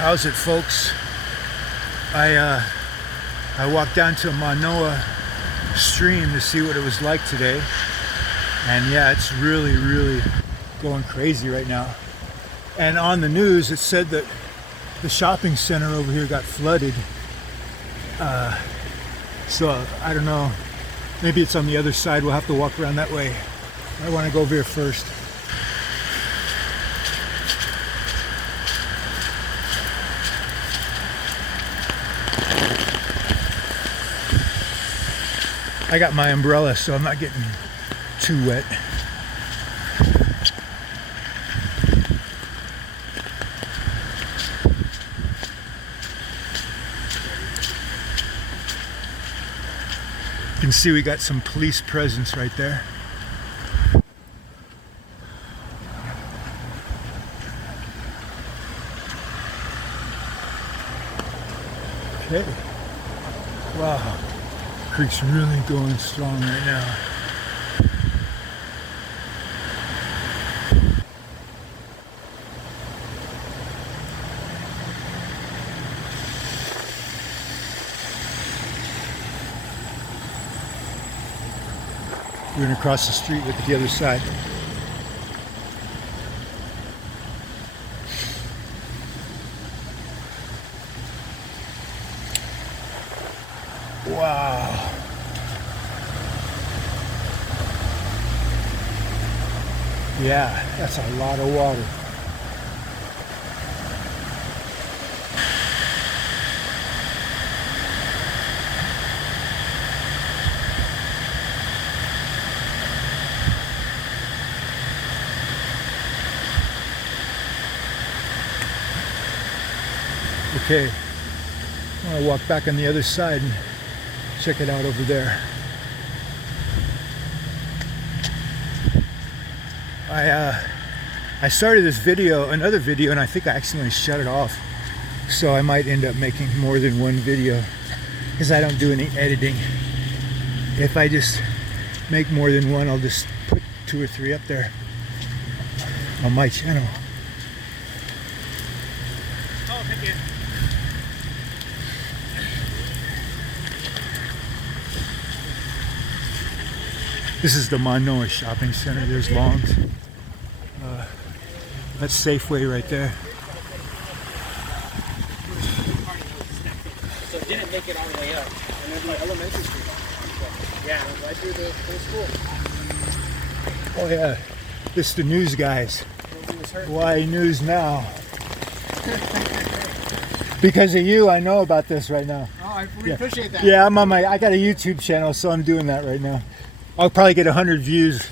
how's it, folks? I walked down to Manoa stream to see what it was like today, and yeah, it's really going crazy right now. And on the news it said that the shopping center over here got flooded, so I don't know, maybe it's on the other side. We'll have to walk around that way. I want to go over here first. I got my umbrella, so I'm not getting too wet. You can see we got some police presence right there. Okay. Wow. Creek's really going strong right now. We're going to cross the street, look at the other side. Wow. Yeah, that's a lot of water. Okay, I'm gonna walk back on the other side and check it out over there. I started this video, another video, and I think I accidentally shut it off. So I might end up making more than one video because I don't do any editing. If I just make more than one, I'll just put 2 or 3 up there on my channel. Oh, thank you. This is the Manoa Shopping Center. There's Long's. That's Safeway right there. So it didn't make it all the way up. And there's like elementary school. Yeah, right through the school. Oh yeah, this is the news guys. Why news now? Because of you, I know about this right now. Oh, I really appreciate that. Yeah, I got a YouTube channel, so I'm doing that right now. I'll probably get 100 views.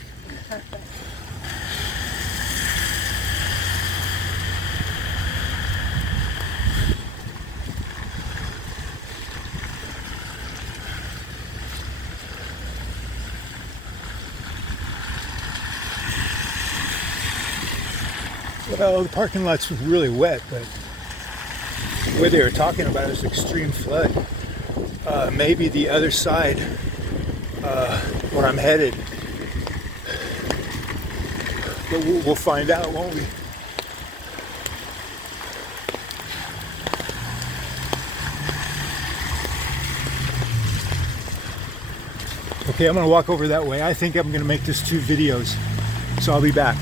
Well, the parking lot's really wet, but what they were talking about is extreme flood. Maybe the other side, where I'm headed. But we'll find out, won't we? Okay, I'm gonna walk over that way. I think I'm gonna make this 2 videos, so I'll be back.